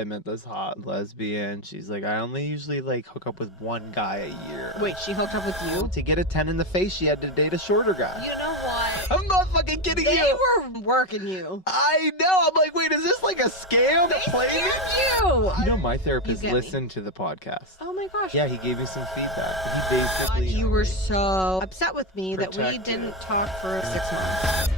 I met this hot lesbian. She's like, I only usually like hook up with one guy a year. Wait, she hooked up with you? To get a 10 in the face, she had to date a shorter guy. You know what? I'm not fucking kidding you. They were working you. I know. I'm like, wait, is this like a scam to play me? You. You know, my therapist You listened to the podcast. Oh my gosh. Yeah, he gave me some feedback. He basically... You were so upset with me that we Protected. didn't talk for 6 months.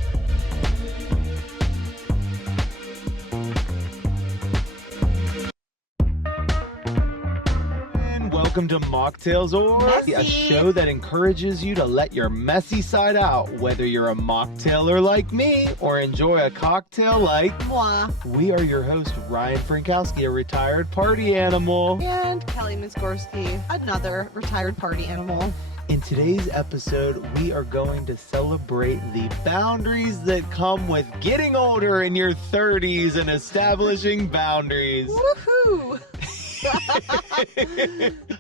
Welcome to Mocktails or Messy. a show that encourages you to let your messy side out, whether you're a mocktailer like me or enjoy a cocktail like Moi. we are your host, Ryan Frankowski, a retired party animal. And Kelly Miskorski, another retired party animal. In today's episode, we are going to celebrate the boundaries that come with getting older in your 30s and establishing boundaries. Woohoo!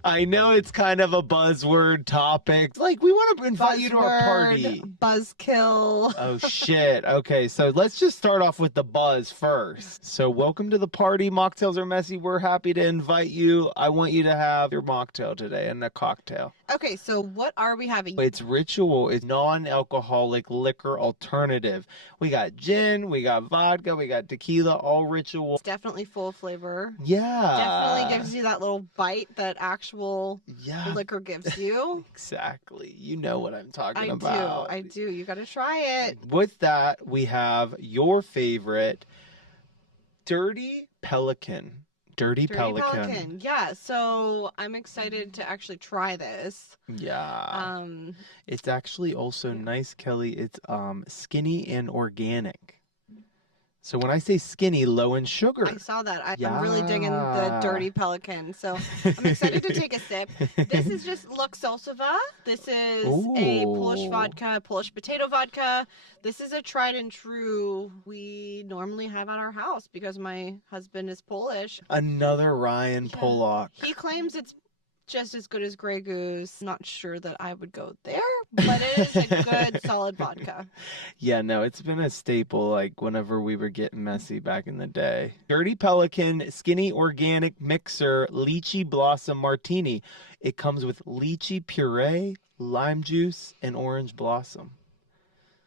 I know it's kind of a buzzword topic. Like, we want to invite you to our party. Buzzkill. Oh, shit. Okay, so let's just start off with the buzz first. So welcome to the party. Mocktails are messy. We're happy to invite you. I want you to have your mocktail today and a cocktail. Okay, so what are we having? It's Ritual. It's non-alcoholic liquor alternative. We got gin, we got vodka, we got tequila, all Ritual. It's definitely full flavor. Yeah. Definitely gives you that little bite that actual Yeah. liquor gives you. Exactly. You know what I'm talking about. I do. You got to try it. With that, we have your favorite, Dirty Pelican. Dirty Pelican. Yeah, so I'm excited to actually try this. Yeah. It's actually also nice, Kelly. It's skinny and organic. So when I say skinny, low in sugar. I saw that. I'm really digging the Dirty Pelican. So I'm excited to take a sip. This is just Luk Solsova. This is a Polish vodka, Polish potato vodka. This is a tried and true we normally have at our house because my husband is Polish. Another Ryan Pollock. He claims it's just as good as Grey Goose. Not sure that I would go there, but it is a good, solid vodka. Yeah, no, it's been a staple, like, whenever we were getting messy back in the day. Dirty Pelican, skinny organic mixer, lychee blossom martini. It comes with lychee puree, lime juice, and orange blossom.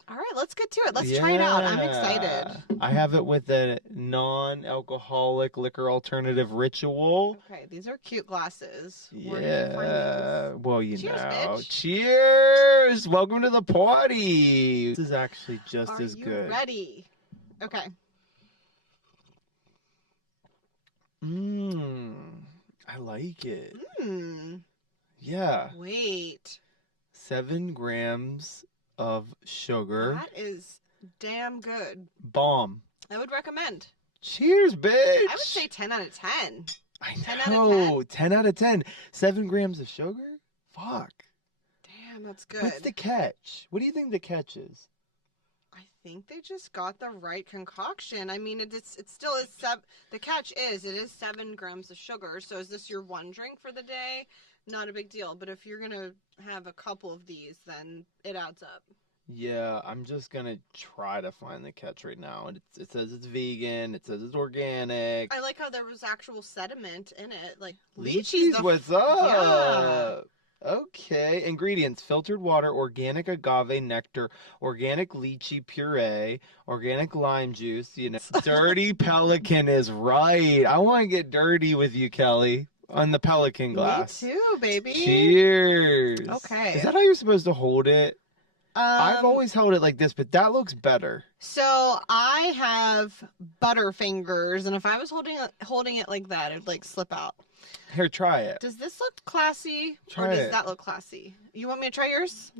All right, let's get to it. Let's try it out. I'm excited. I have it with a non-alcoholic liquor alternative Ritual. Okay, these are cute glasses. Where did you find Yeah. these? Well, you Cheers, know. bitch. Cheers! Welcome to the party. This is actually just Are as you good. ready? Okay. I like it. Hmm. Yeah. Wait. 7 grams of sugar. That is damn good. Bomb. I would recommend. Cheers, bitch. I would say 10 out of 10. I 10 out of know. 10 out of 10. 7 grams of sugar? Fuck. Damn, that's good. What's the catch? What do you think the catch is? I think they just got the right concoction. I mean, it still is the catch is it is 7 grams of sugar. So is this your one drink for the day? Not a big deal. But if you're going to have a couple of these, then it adds up. Yeah, I'm just gonna try to find the catch right now. It says it's vegan. It says it's organic. I like how there was actual sediment in it. Like Lychee's what's up? Okay. Ingredients: filtered water, organic agave nectar, organic lychee puree, organic lime juice. You know, Dirty Pelican is right. I want to get dirty with you, Kelly, on the Pelican glass. Me too, baby. Cheers. Okay. Is that how you're supposed to hold it? I've always held it like this, but that looks better. So I have butter fingers, and if I was holding it like that, it'd like slip out. Here, try it. Does this look classy, Try or does it. that look classy? You want me to try yours?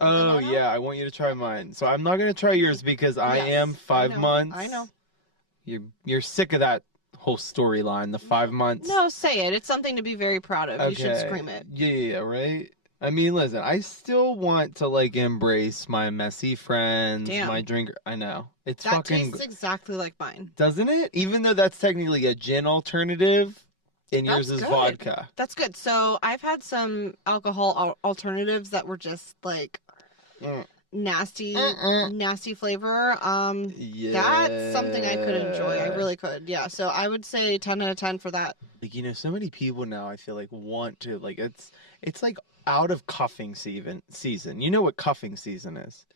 Oh, yeah, I want you to try mine. So I'm not going to try yours because I am 5 months. I know. You're sick of that whole storyline, the 5 months. No, say it. It's something to be very proud of. Okay. You should scream it. Yeah, right? I mean, listen, I still want to, like, embrace my messy friends, Damn. my drinker. I know. It's That fucking... tastes exactly like mine. Doesn't it? Even though that's technically a gin alternative, and yours is good. vodka. That's good. So I've had some alcohol alternatives that were just like nasty flavor. Yeah. That's something I could enjoy. I really could. Yeah. So I would say 10 out of 10 for that. Like, you know, so many people now I feel like want to, like, it's like out of cuffing season. You know what cuffing season is?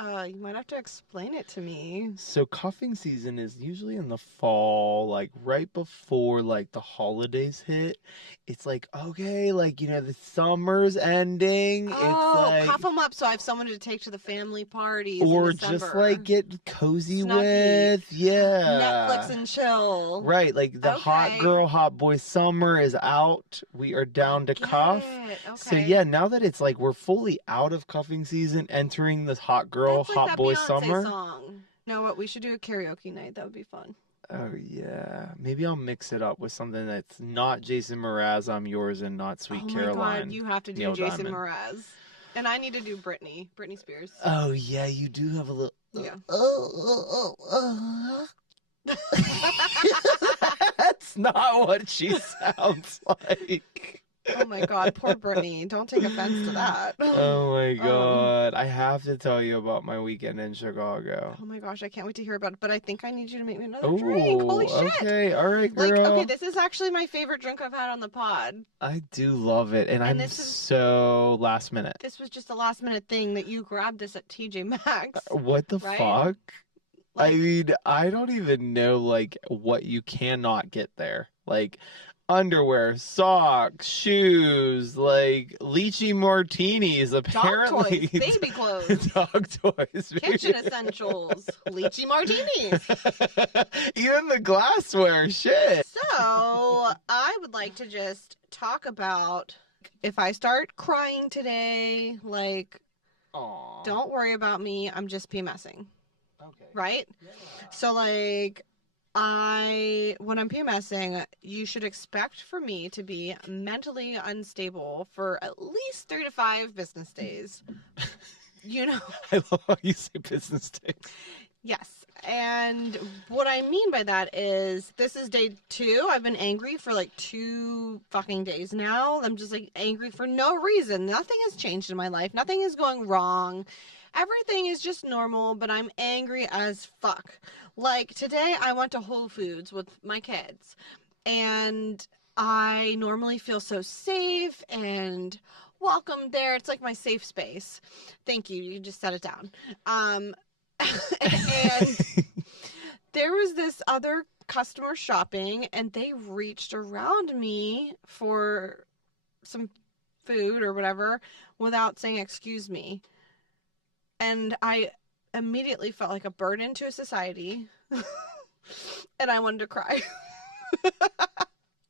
You might have to explain it to me. So cuffing season is usually in the fall, like right before like the holidays hit. It's like, okay, like, you know, the summer's ending. Oh, it's like, cuff them up so I have someone to take to the family parties. or in December. just like get cozy Snuggy. with, yeah. Netflix and chill. Right, like the hot girl, hot boy summer is out. We are down to cuff. Okay. So yeah, now that it's like we're fully out of cuffing season, entering this hot girl, That's like hot that boy Beyonce summer. Song. You know what? We should do a karaoke night. That would be fun. Oh yeah, maybe I'll mix it up with something that's not Jason Mraz, I'm Yours, and not Sweet Caroline. Oh my God, you have to do Neil Jason Diamond. Mraz, and I need to do Britney Spears. Oh yeah, you do have a little. Yeah. That's not what she sounds like. Oh my God, poor Britney. Don't take offense to that. Oh my God. I have to tell you about my weekend in Chicago. Oh my gosh, I can't wait to hear about it, but I think I need you to make me another drink. Holy shit. Okay, all right, girl. Like, okay, this is actually my favorite drink I've had on the pod. I do love it, and I'm so last minute. This was just a last minute thing that you grabbed this at TJ Maxx. What the fuck? Like, I mean, I don't even know, like, what you cannot get there. Like, underwear, socks, shoes, like lychee martinis, apparently. Dog toys, baby clothes. Dog toys. Kitchen essentials. Lychee martinis. Even the glassware, shit. So, I would like to just talk about if I start crying today, like, aww, don't worry about me. I'm just PMSing. Okay. Right? Yeah. So, like, when I'm PMSing, you should expect for me to be mentally unstable for at least 3 to 5 business days. You know? I love how you say business days. Yes. And what I mean by that is this is day 2. I've been angry for like 2 fucking days now. I'm just like angry for no reason. Nothing has changed in my life. Nothing is going wrong. Everything is just normal, but I'm angry as fuck. Like, today I went to Whole Foods with my kids, and I normally feel so safe and welcome there. It's like my safe space. Thank you. You can just set it down. And there was this other customer shopping, and they reached around me for some food or whatever without saying, excuse me. And I immediately felt like a burden to society, and I wanted to cry.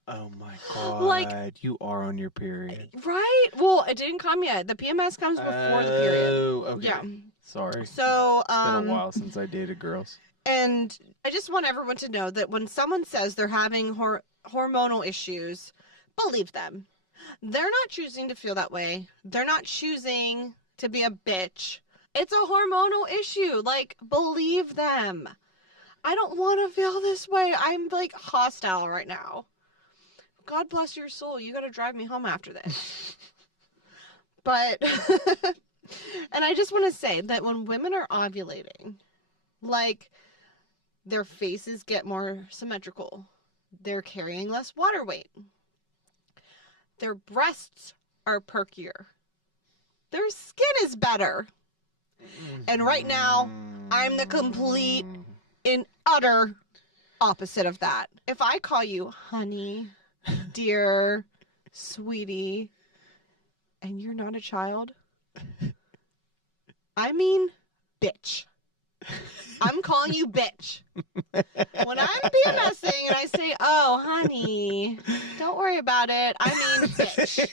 Oh my God. Like, you are on your period. Right? Well, it didn't come yet. The PMS comes before the period. Oh, okay. Yeah. Sorry. So, it's been a while since I dated girls. And I just want everyone to know that when someone says they're having hormonal issues, believe them. They're not choosing to feel that way. They're not choosing to be a bitch. It's a hormonal issue. Like, believe them. I don't want to feel this way. I'm, like, hostile right now. God bless your soul. You got to drive me home after this. But, and I just want to say that when women are ovulating, like, their faces get more symmetrical. They're carrying less water weight. Their breasts are perkier. Their skin is better. And right now, I'm the complete and utter opposite of that. If I call you honey, dear, sweetie, and you're not a child, I mean, bitch. I'm calling you bitch. When I'm PMSing and I say, oh, honey, don't worry about it, I mean, bitch.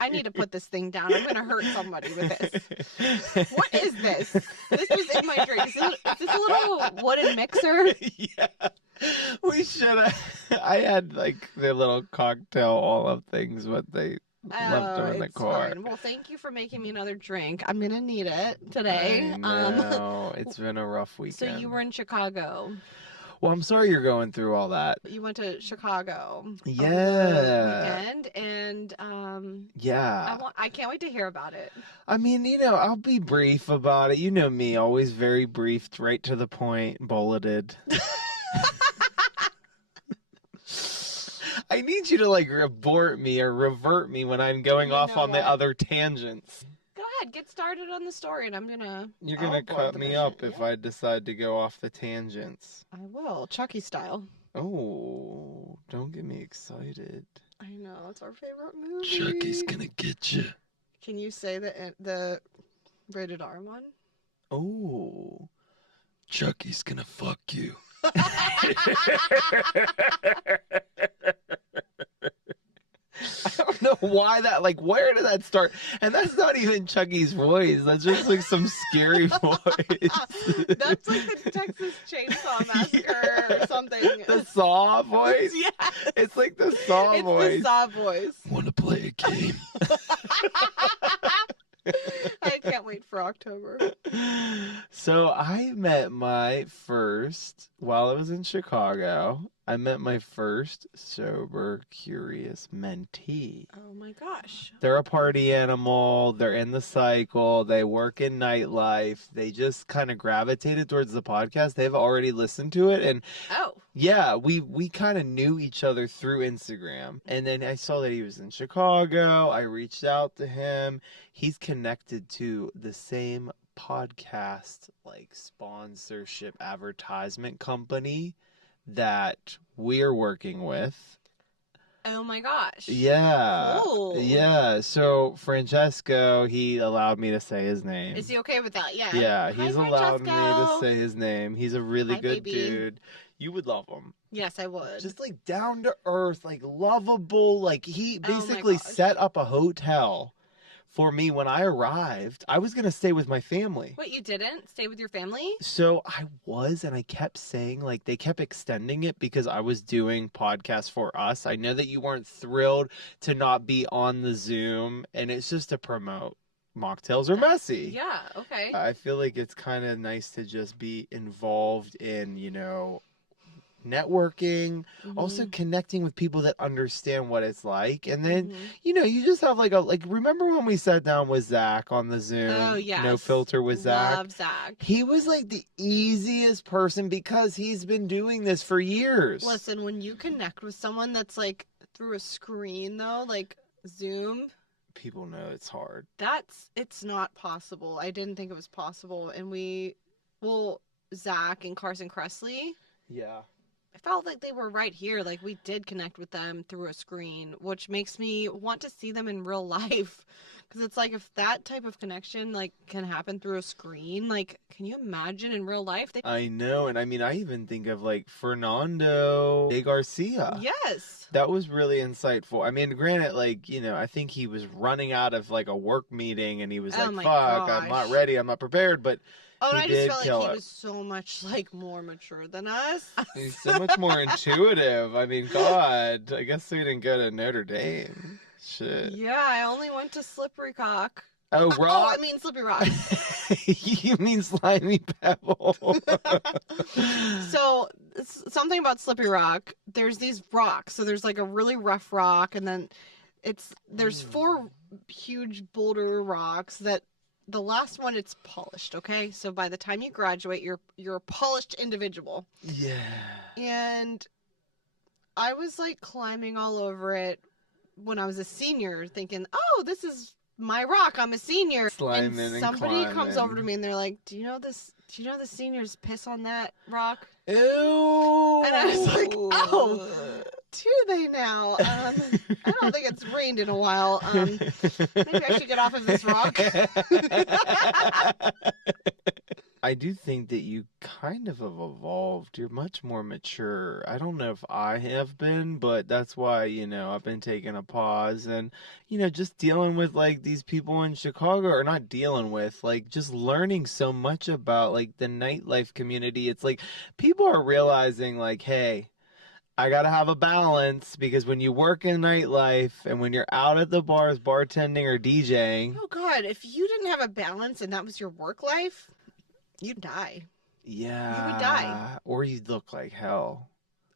I need to put this thing down. I'm going to hurt somebody with this. What is this? This was in my drink. Is this a little wooden mixer? Yeah. We should have. I had, like, the little cocktail all of things, but they left them in the car. Fine. Well, thank you for making me another drink. I'm gonna need it today. I know. It's been a rough weekend. So you were in Chicago. Well, I'm sorry you're going through all that. You went to Chicago over the Yeah. weekend, and Yeah. I can't wait to hear about it. I mean, I'll be brief about it. You know me, always very brief, right to the point, bulleted. I need you to like abort me or revert me when I'm going off on the other tangents. Go ahead, get started on the story, and You're gonna cut me up if I decide to go off the tangents. I will, Chucky style. Oh, don't get me excited. I know, it's our favorite movie. Chucky's gonna get you. Can you say the rated R one? Oh, Chucky's gonna fuck you. I don't know why that, like, where did that start? And that's not even Chucky's voice. That's just like some scary voice. That's like the Texas Chainsaw Massacre or something. The Saw voice? Yeah. It's like the Saw voice. It's the Saw voice. Want to play a game? I can't wait for October. So I met my first, while I was in Chicago, I met my first sober, curious mentee. Oh my gosh. They're a party animal. They're in the cycle. They work in nightlife. They just kind of gravitated towards the podcast. They've already listened to it. And yeah, we kind of knew each other through Instagram. And then I saw that he was in Chicago. I reached out to him. He's connected to the same podcast, like sponsorship advertisement company that we're working with. Oh my gosh. Yeah. Cool. Yeah. So Francesco, he allowed me to say his name. Is he okay with that? Yeah. Yeah, he's allowed me to Francesco. say his name. He's a really good baby. dude. You would love him. Yes, I would. Just like down to earth, like lovable. Like he Oh my basically gosh. set up a hotel for me when I arrived. I was going to stay with my family. Wait, you didn't stay with your family? So I was, and I kept saying, like, they kept extending it because I was doing podcasts for us. I know that you weren't thrilled to not be on the Zoom, and it's just to promote Mocktails Are Messy. Yeah, okay. I feel like it's kind of nice to just be involved in, networking, also connecting with people that understand what it's like. And then, you just have remember when we sat down with Zach on the Zoom? Oh, yes. No Filter with Zach? Love Zach. He was like the easiest person because he's been doing this for years. Listen, when you connect with someone that's like through a screen though, like Zoom, people know it's hard. It's not possible. I didn't think it was possible. And Zach and Carson Kressley. Yeah. I felt like they were right here. Like we did connect with them through a screen, which makes me want to see them in real life. Because it's like if that type of connection like can happen through a screen, like can you imagine in real life? I know, and I mean I even think of like Fernando de Garcia. Yes. That was really insightful. I mean, granted, I think he was running out of like a work meeting and he was like, fuck, I'm not ready, I'm not prepared, but and I just felt like he was so much like more mature than us. He's so much more intuitive. I mean, God, I guess we didn't go to Notre Dame. Shit. Yeah, I only went to Slippery Cock. Oh, Rock? Oh, I mean Slippery Rock. You mean Slimy Pebble. So, something about Slippery Rock, there's these rocks. So there's like a really rough rock, and then there's 4 huge boulder rocks that the last one, it's polished, okay? So by the time you graduate, you're a polished individual. Yeah. And I was like climbing all over it when I was a senior, thinking, oh, this is my rock. I'm a senior. Climbing and somebody comes over to me and they're like, do you know the seniors piss on that rock? Ew. And I was like, oh, do they now? I don't think it's rained in a while. Maybe I should get off of this rock. I do think that you kind of have evolved. You're much more mature. I don't know if I have been, but that's why, I've been taking a pause and, just dealing with like these people in Chicago, or not dealing with, like just learning so much about like the nightlife community. It's like people are realizing like, hey, I gotta have a balance, because when you work in nightlife and when you're out at the bars bartending or DJing. Oh God, if you didn't have a balance and that was your work life, you'd die. Yeah. You would die. Or you'd look like hell.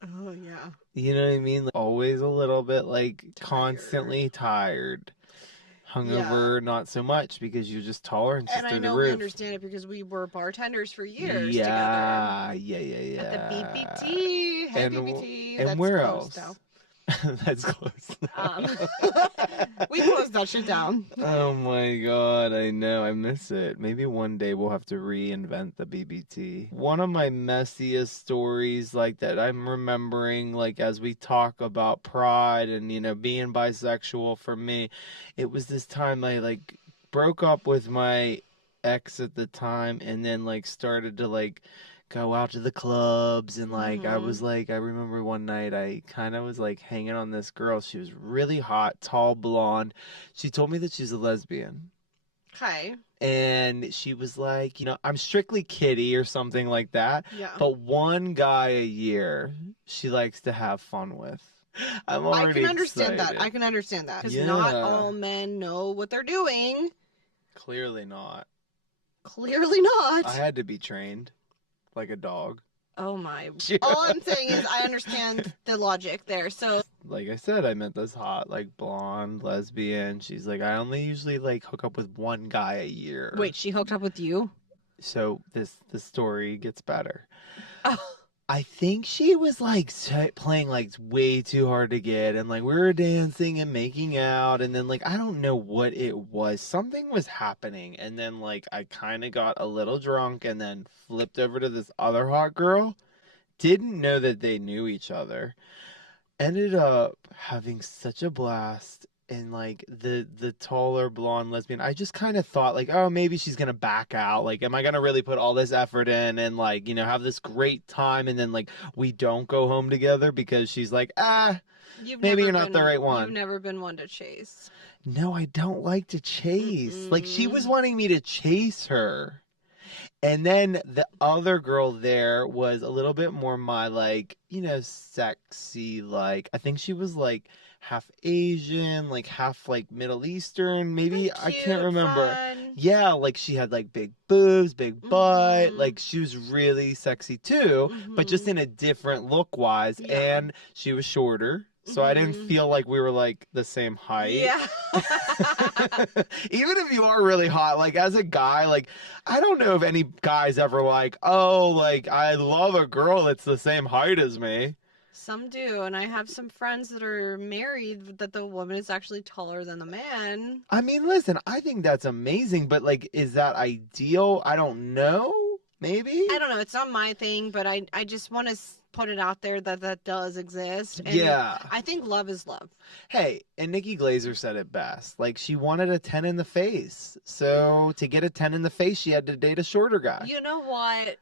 Oh, yeah. You know what I mean? Like, always a little bit like Tired. constantly tired. Hungover, not so much because you're just tolerances And I through the know we roof. understand it because we were bartenders for years Yeah. together. Yeah. At the BBT. Hey, BBT. And That's where closed else? now. That's close. We closed that shit down. Oh my god, I know, I miss it. Maybe one day we'll have to reinvent the BBT. One of my messiest stories like that I'm remembering, like as we talk about pride and, you know, being bisexual for me, it was this time I like broke up with my ex at the time and then like started to like go out to the clubs and like I was like I remember one night I kind of was like hanging on this girl. She was really hot, tall, blonde. She told me that she's a lesbian. Okay. And she was like, you know, I'm strictly kitty or something like that. Yeah. But one guy a year she likes to have fun with. I'm already I can understand excited. that. I can understand that. Because Yeah. not all men know what they're doing. Clearly not. Clearly not. I had to be trained like a dog. Oh my. All I'm saying is I understand the logic there. So Like I said, I met this hot, like blonde lesbian. She's like, I only usually like hook up with one guy a year. wait, she hooked up with you? So the story gets better. Oh. I think she was like playing like way too hard to get, and like we were dancing and making out, and then like I don't know what it was. Something was happening, and then like I kind of got a little drunk, and then flipped over to this other hot girl. Didn't know that they knew each other. Ended up having such a blast. And like the taller blonde lesbian, I just kind of thought like, oh, maybe she's gonna back out. Like, am I gonna really put all this effort in and like, you know, have this great time and then like we don't go home together because she's like, maybe you're not the right one. You've never been one to chase. No, I don't like to chase. Like she was wanting me to chase her. And then the other girl there was a little bit more my like, you know, sexy, like I think she was like half Asian, like half like Middle Eastern, maybe. Cute, I can't remember. fun. Yeah, like she had like big boobs, big butt, like she was really sexy too, but just in a different look wise. Yeah. And she was shorter. So I didn't feel like we were like the same height. Yeah. Even if you are really hot, like as a guy, like I don't know if any guys ever like, oh, like I love a girl that's the same height as me. Some do, and I have some friends that are married that the woman is actually taller than the man. I mean, listen, I think that's amazing, but like, is that ideal? I don't know. Maybe? I don't know. It's not my thing, but I just want to put it out there that that does exist. And yeah. I think love is love. Hey, and Nikki Glaser said it best. Like, she wanted a 10 in the face. So, to get a 10 in the face, she had to date a shorter guy. You know what?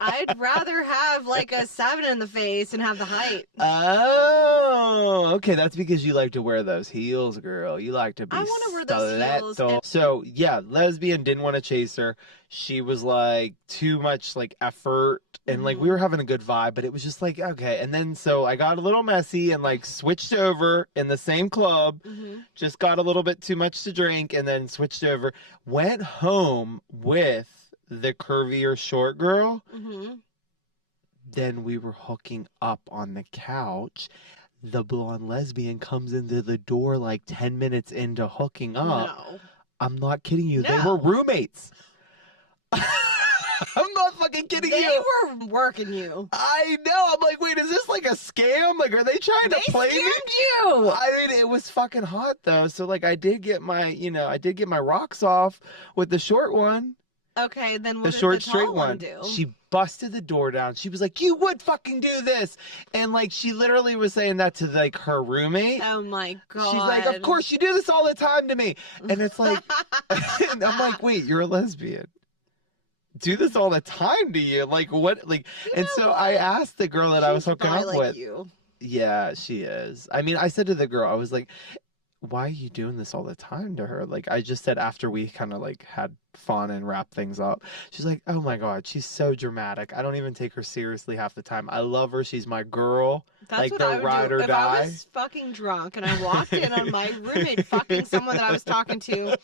I'd rather have like a 7 in the face and have the height. Oh, okay. That's because you like to wear those heels, girl. You like to be I want to wear those heels. So, yeah, lesbian didn't want to chase her. She was like too much like effort and like we were having a good vibe, but it was just like, okay. And then so I got a little messy and like switched over in the same club, just got a little bit too much to drink and then switched over, went home with the curvier short girl. Then we were hooking up on the couch. The blonde lesbian comes into the door like 10 minutes into hooking up. No. I'm not kidding you. No. They were roommates. I'm not fucking kidding you. They were working you. I know. I'm like, wait, is this like a scam? Like, are they trying to play me? They scammed you. I mean, it was fucking hot though. So like, I did get my rocks off with the short one. Okay, then what The did short, the tall straight one one. do? She busted the door down. She was like, "You would fucking do this," and like she literally was saying that to like her roommate. Oh my god. She's like, "Of course you do this all the time to me," and it's like, and I'm like, "Wait, you're a lesbian? Do this all the time to you? Like what? Like?" And so I asked the girl that I was hooking up with. You. Yeah, she is. I mean, I said to the girl, I was like, why are you doing this all the time to her? Like, I just said after we kind of like had fun and wrap things up. She's like, oh my God, she's so dramatic. I don't even take her seriously half the time. I love her. She's my girl. That's like what the I would ride do or if die. I was fucking drunk and I walked in on my roommate fucking someone that I was talking to.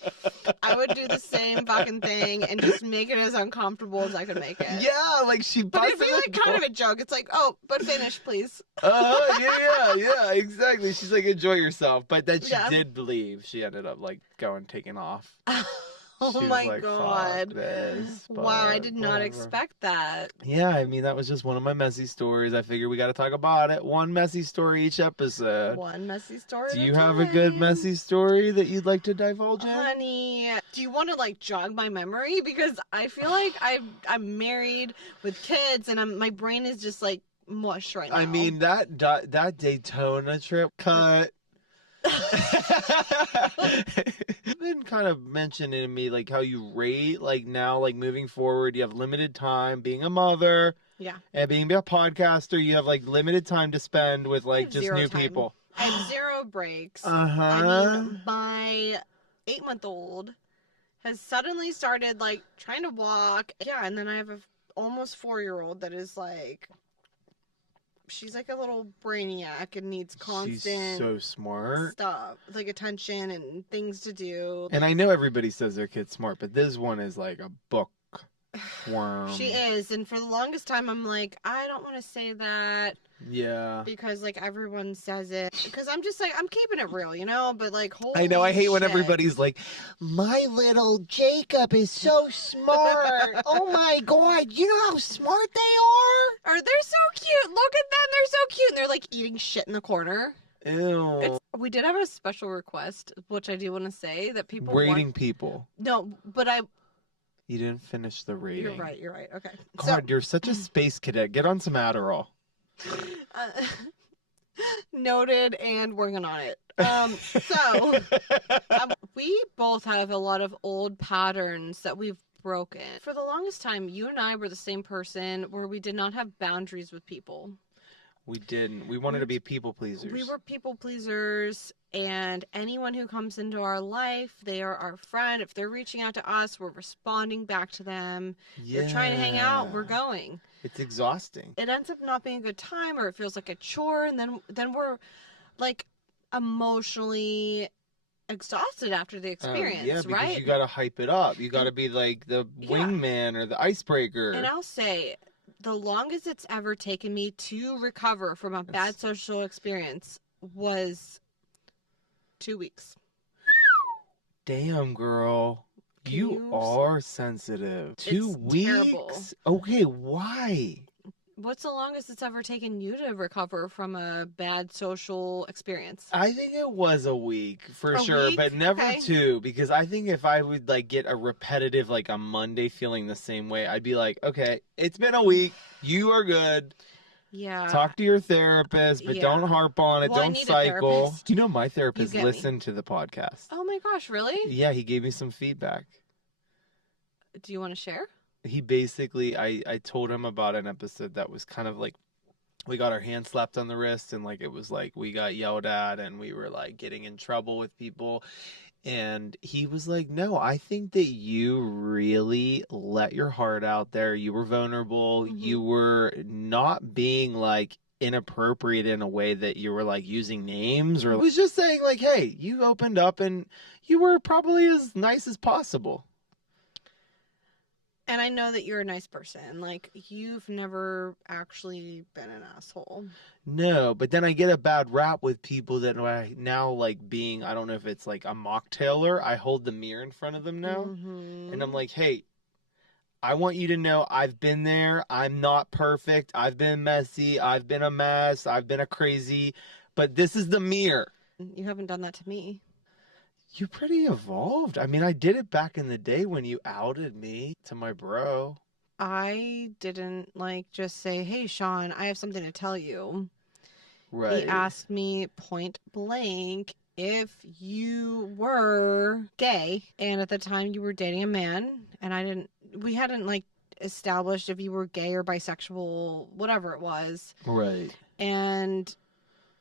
I would do the same fucking thing and just make it as uncomfortable as I could make it. Yeah, like she But it'd busted be like kind of a joke. It's like, oh, but finish, please. yeah, exactly. She's like, enjoy yourself. But then she Yeah. did leave. She ended up like taking off. Oh She was my like, God. "Fuck this," Wow, I but did not whatever. expect that. Yeah, I mean, that was just one of my messy stories. I figure we got to talk about it. One messy story each episode. One messy story. Do you have a good messy story that you'd like to divulge in? Honey, do you want to like jog my memory? Because I feel like I'm married with kids and my brain is just like mush right now. I mean, that Daytona trip cut. You've been kind of mentioning to me like how you rate like now, like moving forward, you have limited time being a mother. Yeah. And being a podcaster, you have like limited time to spend with like just new time. people. I have zero breaks. Uh-huh. I mean, my 8-month-old has suddenly started like trying to walk. Yeah, and then I have a almost 4-year-old that is like, she's like a little brainiac and needs constant She's so smart. stuff, like attention and things to do. And I know everybody says their kid's smart, but this one is like a bookworm. She is, and for the longest time I'm like, I don't want to say that. Yeah. Because like everyone says it. Because I'm just like, I'm keeping it real, you know? But like, holy I know, I hate when shit. everybody's like, my little Jacob is so smart. Oh my God, you know how smart they are? Or they're so cute. Look at them, they're so cute. And they're like eating shit in the corner. Ew. We did have a special request, which I do want to say that people Rating people. No, but You didn't finish the rating. You're right. Okay. God, you're such a space cadet. Get on some Adderall. Noted and working on it. We both have a lot of old patterns that we've broken. For the longest time, you and I were the same person where we did not have boundaries with people. We didn't. We wanted to be people pleasers. We were people pleasers, and anyone who comes into our life, they are our friend. If they're reaching out to us, we're responding back to them. Yeah. They're trying to hang out, we're going. It's exhausting. It ends up not being a good time, or it feels like a chore, and then we're like emotionally exhausted after the experience, yeah, because right? you gotta hype it up. You gotta be like the wingman or the icebreaker. And I'll say, the longest it's ever taken me to recover from a bad social experience was 2 weeks. Damn, girl. You are sensitive. 2 weeks? Terrible. Okay, why? What's the longest it's ever taken you to recover from a bad social experience? I think it was a week for sure, week? but never Okay. 2, because I think if I would like get a repetitive like a Monday feeling the same way, I'd be like, okay, it's been a week. You are good. Yeah. Talk to your therapist, but don't harp on it. Well, I don't need a cycle. therapist. You know, my therapist You get me. listened to the podcast. Oh my gosh, really? Yeah, he gave me some feedback. Do you want to share? He basically, I told him about an episode that was kind of like, we got our hand slapped on the wrist and like, it was like, we got yelled at and we were like getting in trouble with people. And he was like, no, I think that you really let your heart out there. You were vulnerable. Mhm. You were not being like inappropriate in a way that you were like using names or was just saying like, hey, you opened up and you were probably as nice as possible. And I know that you're a nice person. Like, you've never actually been an asshole. No, but then I get a bad rap with people that I now like being, I don't know if it's like a mocktailler. I hold the mirror in front of them now. Mm-hmm. And I'm like, hey, I want you to know I've been there. I'm not perfect. I've been messy. I've been a mess. I've been a crazy. But this is the mirror. You haven't done that to me. You're pretty evolved. I mean, I did it back in the day when you outed me to my bro. I didn't like just say, hey, Sean, I have something to tell you. Right. He asked me point blank if you were gay, and at the time you were dating a man, and we hadn't like established if you were gay or bisexual, whatever it was. Right. And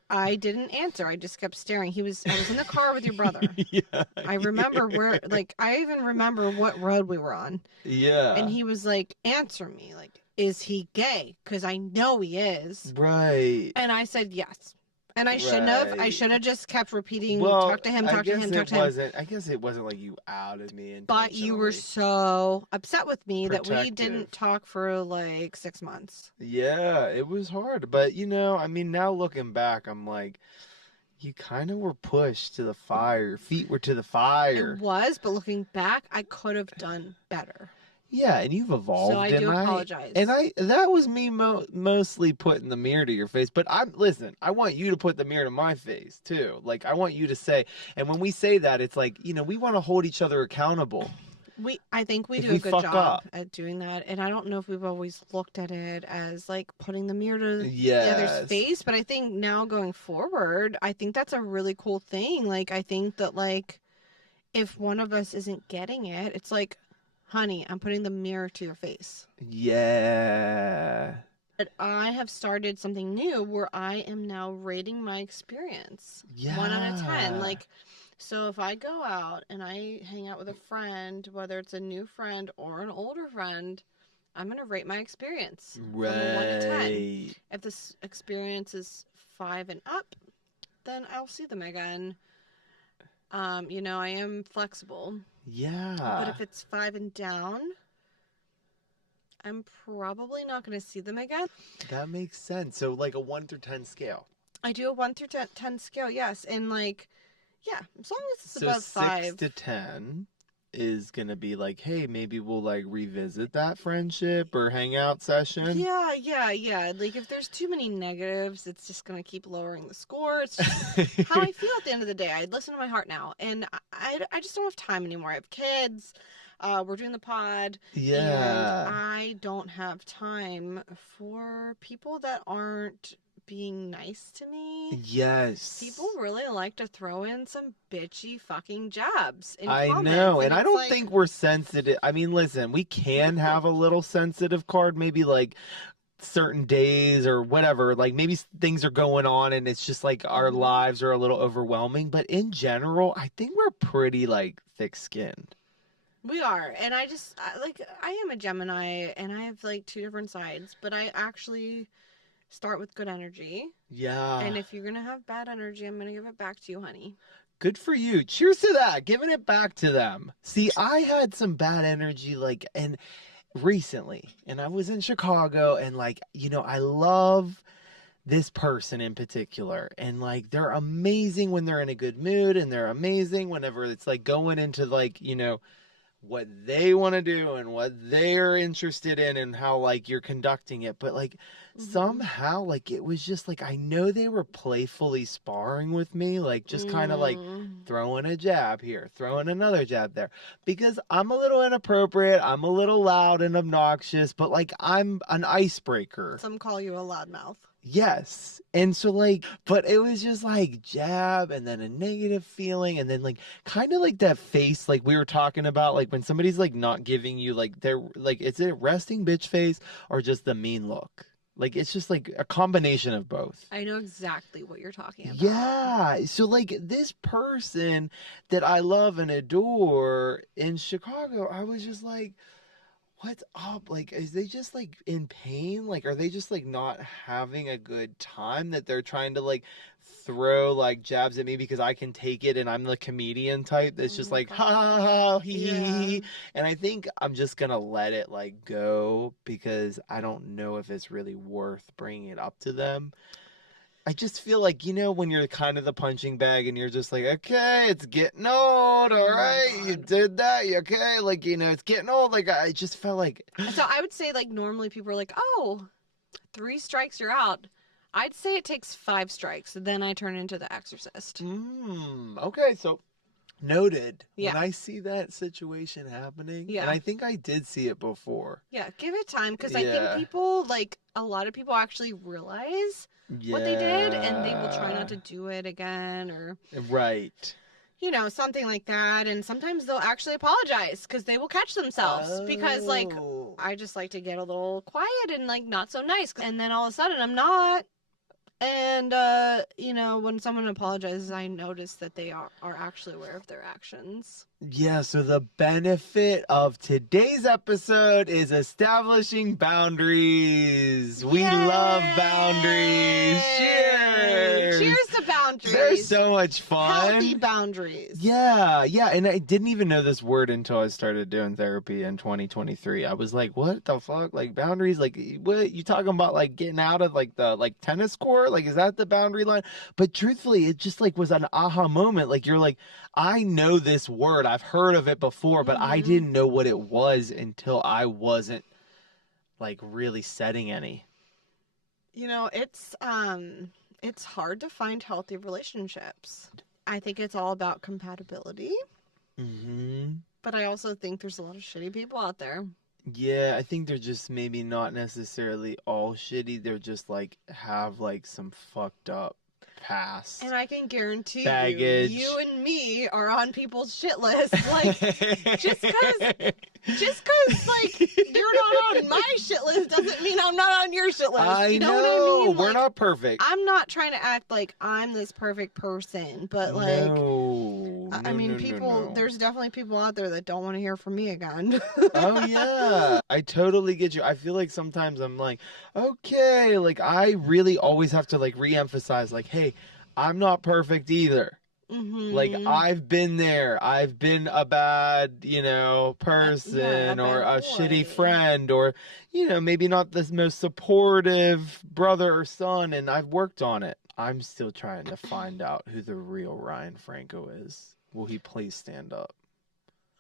I didn't answer. I just kept staring. I was in the car with your brother. Yeah. I remember where, like, I even remember what road we were on. Yeah. And he was like, answer me. Like, is he gay? Because I know he is. Right. And I said yes. And I shouldn't have. I should have just kept repeating, talk to him. I guess it wasn't like you outed me intentionally. But you were so upset with me that we Protective. didn't talk for like 6 months. Yeah, it was hard. But, I mean, now looking back, I'm like, you kind of were pushed to the fire. Your feet were to the fire. It was, but looking back, I could have done better. Yeah, and you've evolved. So I do apologize. And that was me mostly putting the mirror to your face. But listen, I want you to put the mirror to my face too. Like, I want you to say, and when we say that, it's like, we want to hold each other accountable. I think we do a good job at doing that. And I don't know if we've always looked at it as like putting the mirror to the other's face. But I think now going forward, I think that's a really cool thing. Like, I think that like, if one of us isn't getting it, it's like, honey, I'm putting the mirror to your face. Yeah. But I have started something new where I am now rating my experience. Yeah. 1 out of 10. Like, so if I go out and I hang out with a friend, whether it's a new friend or an older friend, I'm going to rate my experience. Right. From 1 to 10. If this experience is 5 and up, then I'll see them again. I am flexible. Yeah. But if it's 5 and down, I'm probably not going to see them again. That makes sense. So like a 1 through 10 scale. I do a 1 through 10 scale, yes. And like, yeah, as long as it's above 5. 6 to 10 is going to be like, hey, maybe we'll like revisit that friendship or hangout session. Yeah. Like if there's too many negatives, it's just going to keep lowering the score. It's just how I feel at the end of the day. I listen to my heart now. And I just don't have time anymore. I have kids. We're doing the pod. Yeah. And I don't have time for people that aren't being nice to me. Yes. People really like to throw in some bitchy fucking jabs in I comments, know, and I don't like, think we're sensitive. I mean, listen, we can have a little sensitive card, maybe like certain days or whatever, like maybe things are going on and it's just like our lives are a little overwhelming, but in general, I think we're pretty like thick-skinned. We are, and I am a Gemini, and I have like 2 different sides, but I actually start with good energy. Yeah. And if you're going to have bad energy, I'm going to give it back to you, honey. Good for you. Cheers to that. Giving it back to them. See, I had some bad energy and recently, and I was in Chicago, and I love this person in particular, and like they're amazing when they're in a good mood, and they're amazing whenever it's like going into what they want to do and what they're interested in and how like you're conducting it. But like somehow like it was just like I know they were playfully sparring with me, like just kind of like throwing a jab here, throwing another jab there, because I'm a little inappropriate, I'm a little loud and obnoxious, but like I'm an icebreaker. Some call you a loudmouth. Yes. And so but it was just like jab and then a negative feeling and then like kind of like that face like we were talking about, like when somebody's like not giving you like they're like, is it resting bitch face or just the mean look? Like it's just like a combination of both. I know exactly what you're talking about. Yeah. So like this person that I love and adore in Chicago, I was just like, what's up? Like, is they just like in pain? Like, are they just like not having a good time that they're trying to like throw like jabs at me because I can take it and I'm the comedian type that's just like, ha ha ha, hee hee. And I think I'm just gonna let it like go because I don't know if it's really worth bringing it up to them. I just feel like, when you're kind of the punching bag and you're just like, okay, it's getting old. All right. You did that. You okay? Like, it's getting old. Like, I just felt like. So I would say like normally people are like, oh, 3 strikes, you're out. I'd say it takes 5 strikes. Then I turn into the exorcist. Okay. So noted. Yeah. When I see that situation happening. Yeah. And I think I did see it before. Yeah. Give it time. Because I think people a lot of people actually realize what they did and they will try not to do it again or right, something like that. And sometimes they'll actually apologize because they will catch themselves because like I just like to get a little quiet and like not so nice, and then all of a sudden I'm not And, when someone apologizes, I notice that they are actually aware of their actions. Yeah, so the benefit of today's episode is establishing boundaries. We love boundaries. Cheers. Cheers to boundaries. They're so much fun. Healthy boundaries. Yeah, and I didn't even know this word until I started doing therapy in 2023. I was like, what the fuck? Like, boundaries? Like, what? You talking about, like, getting out of, like, the, like, tennis court? Like, is that the boundary line? But truthfully, it just, like, was an aha moment. Like, you're like, I know this word. I've heard of it before, but I didn't know what it was until I wasn't, like, really setting any. It's hard to find healthy relationships. I think it's all about compatibility. Mm-hmm. But I also think there's a lot of shitty people out there. Yeah, I think they're just maybe not necessarily all shitty. They're just, like, have, like, some fucked up past. And I can guarantee baggage. you and me are on people's shit list. Like, just because, like, you're not on my shit list doesn't mean I'm not on your shit list. You know what I mean? We're like, not perfect. I'm not trying to act like I'm this perfect person, but, like, there's definitely people out there that don't want to hear from me again. Oh, yeah. I totally get you. I feel like sometimes I'm like, okay, like, I really always have to, like, re-emphasize, like, hey, I'm not perfect either. Mm-hmm. Like, I've been there. I've been a bad, person or a shitty friend or, maybe not the most supportive brother or son, and I've worked on it. I'm still trying to find out who the real Ryan Franco is. Will he please stand up?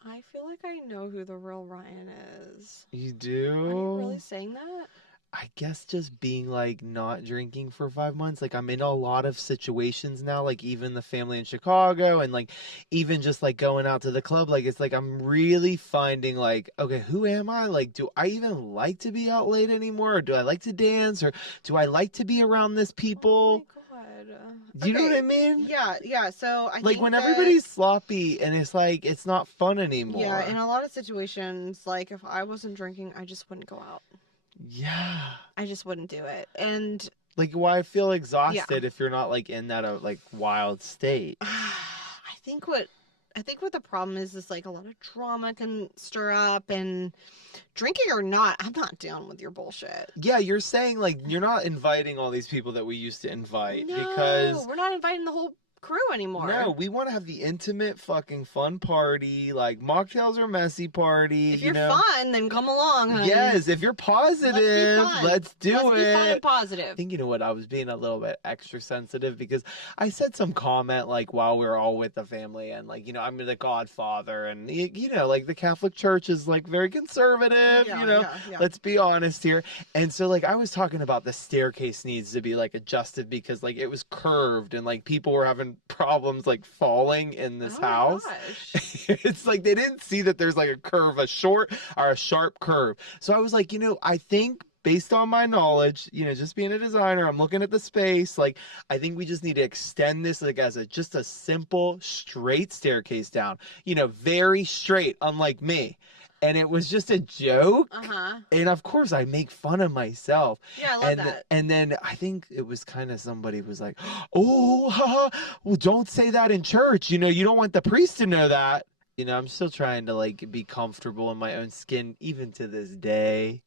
I feel like I know who the real Ryan is. You do? Are you really saying that? I guess just being, like, not drinking for 5 months. Like, I'm in a lot of situations now, like, even the family in Chicago and, like, even just, like, going out to the club. Like, it's like I'm really finding, like, okay, who am I? Like, do I even like to be out late anymore? Or do I like to dance? Or do I like to be around this people? Oh, my God. Do you know what I mean? Yeah. So I think when everybody's sloppy and it's like, it's not fun anymore. Yeah, in a lot of situations, like, if I wasn't drinking, I just wouldn't go out. Yeah. I just wouldn't do it. And like, why feel exhausted if you're not, like, in that like wild state? I think what the problem is like a lot of drama can stir up, and drinking or not, I'm not down with your bullshit. Yeah, you're saying, like, you're not inviting all these people that we used to invite. No, because we're not inviting the whole crew anymore. No, we want to have the intimate fucking fun party, like mocktails or messy party. If you're fun, then come along, honey. Yes, if you're positive, let's do it. Let's be fun and positive. I think, you know what, I was being a little bit extra sensitive because I said some comment, like, while we were all with the family, and, like, I'm the godfather, and, like, the Catholic Church is, like, very conservative, let's be honest here. And so, like, I was talking about the staircase needs to be, like, adjusted because, like, it was curved, and, like, people were having problems, like, falling in this house. It's like they didn't see that there's, like, a curve, a short or a sharp curve. So I was like, I think based on my knowledge, just being a designer, I'm looking at the space, like, I think we just need to extend this, like, as just a simple straight staircase down, very straight, unlike me. And it was just a joke. And of course I make fun of myself. Yeah, I love that. And then I think it was kind of somebody was like, oh, haha, well, don't say that in church. You don't want the priest to know that. I'm still trying to, like, be comfortable in my own skin, even to this day.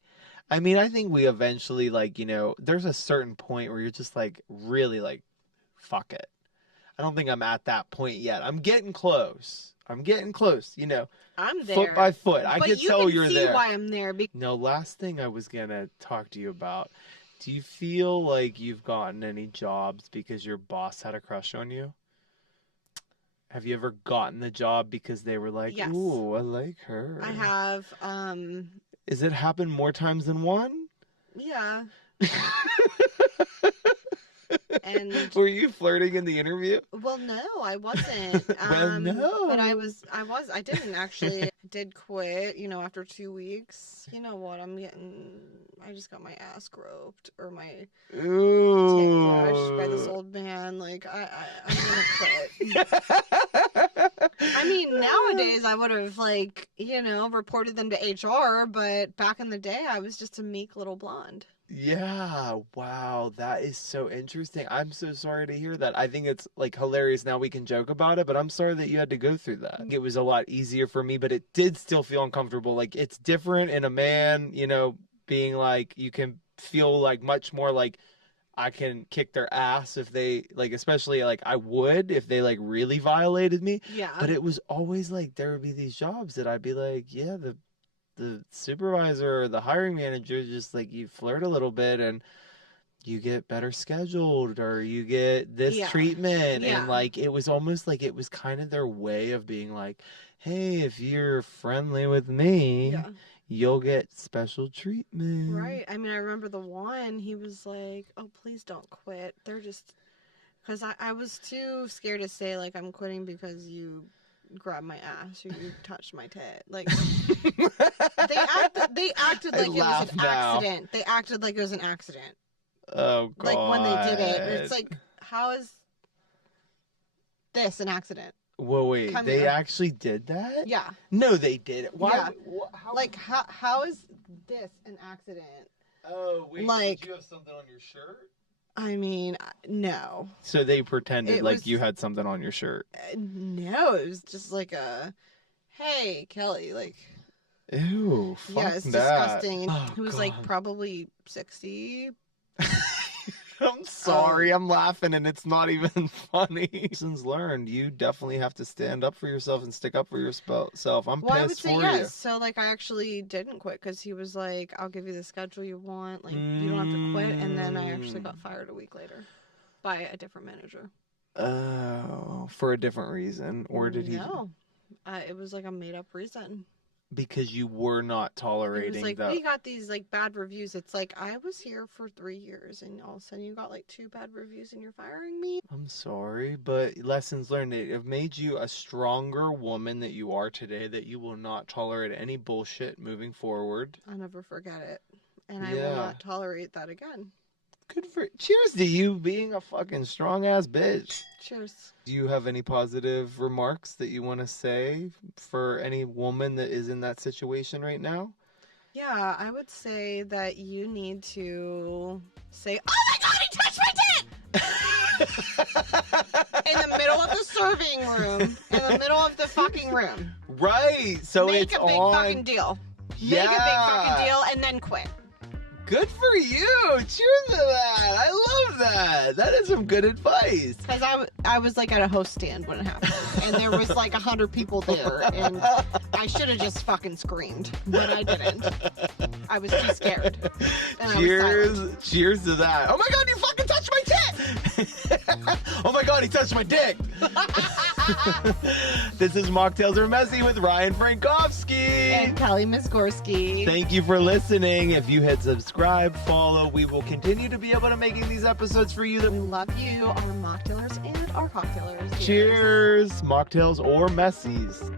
I mean, I think we eventually, like, there's a certain point where you're just, like, really, like, fuck it. I don't think I'm at that point yet. I'm getting close. I'm there. Foot by foot. I can tell you're there. But you can see why I'm there. No, last thing I was going to talk to you about. Do you feel like you've gotten any jobs because your boss had a crush on you? Have you ever gotten the job because they were like, yes. Ooh, I like her? I have. Has it happened more times than one? Yeah. And were you flirting in the interview? Well, no, I wasn't. Well, no. But I didn't actually. I did quit, after 2 weeks. You know what? I just got my ass groped or my tit brushed by this old man. Like, I'm gonna quit. I mean, nowadays I would have, like, reported them to HR, but back in the day I was just a meek little blonde. Yeah, wow, that is so interesting. I'm so sorry to hear that. I think it's like hilarious now we can joke about it, but I'm sorry that you had to go through that. It was a lot easier for me, but it did still feel uncomfortable. Like it's different in a man, being like you can feel like much more like I can kick their ass if they like, especially like I would if they like really violated me. Yeah. But it was always like there would be these jobs that I'd be like, yeah, the supervisor or the hiring manager just like you flirt a little bit and you get better scheduled or you get this treatment. Yeah. And like it was almost like it was kind of their way of being like, hey, if you're friendly with me, you'll get special treatment. Right. I mean, I remember the one, he was like, oh, please don't quit. They're just, because I was too scared to say, like, I'm quitting because you grabbed my ass or you touched my tit. Like, they acted like it was an accident. They acted like it was an accident. Oh, God. Like, when they did it. It's like, how is this an accident? Well, wait, they actually did that? Yeah. No, they did it. Why? Yeah. Like, how is this an accident? Oh, wait, like, did you have something on your shirt? I mean, no. So they pretended like you had something on your shirt? No, it was just like a, hey, Kelly, like. Ew, fuck yeah, it's that. disgusting. Oh, he was like probably 60. I'm sorry, I'm laughing and it's not even funny. Lessons learned, you definitely have to stand up for yourself and stick up for yourself. I'm well, pissed I would say for yes. you. So like I actually didn't quit because he was like, I'll give you the schedule you want. Like you don't have to quit. And then I actually got fired a week later by a different manager. Oh, for a different reason? Or did he? No, it was like a made up reason. Because you were not tolerating it was like, that. we got these like bad reviews. It's like, I was here for 3 years and all of a sudden you got like 2 bad reviews and you're firing me. I'm sorry, but lessons learned. It have made you a stronger woman that you are today, that you will not tolerate any bullshit moving forward. I'll never forget it. And I will not tolerate that again. Good for cheers to you being a fucking strong ass bitch. Cheers. Do you have any positive remarks that you want to say for any woman that is in that situation right now? Yeah, I would say that you need to say, oh my God, he touched my tit! In the middle of the serving room. In the middle of the fucking room. Right. So Make it's a big fucking deal. Yeah. Make a big fucking deal and then quit. Good for you. Cheers to that. I love that. That is some good advice. Because I was like at a host stand when it happened. And there was like 100 people there. And I should have just fucking screamed. But I didn't. I was too scared. And Cheers to that. Oh my God, you fucking touched my tit. Oh my God, he touched my dick. This is Mocktails Are Messy with Ryan Frankowski. And Kelly Misgorski. Thank you for listening. If you hit subscribe, follow, we will continue to be able to making these episodes for you. We love you, our mocktailers and our cocktailers. Cheers. Mocktails or Messies.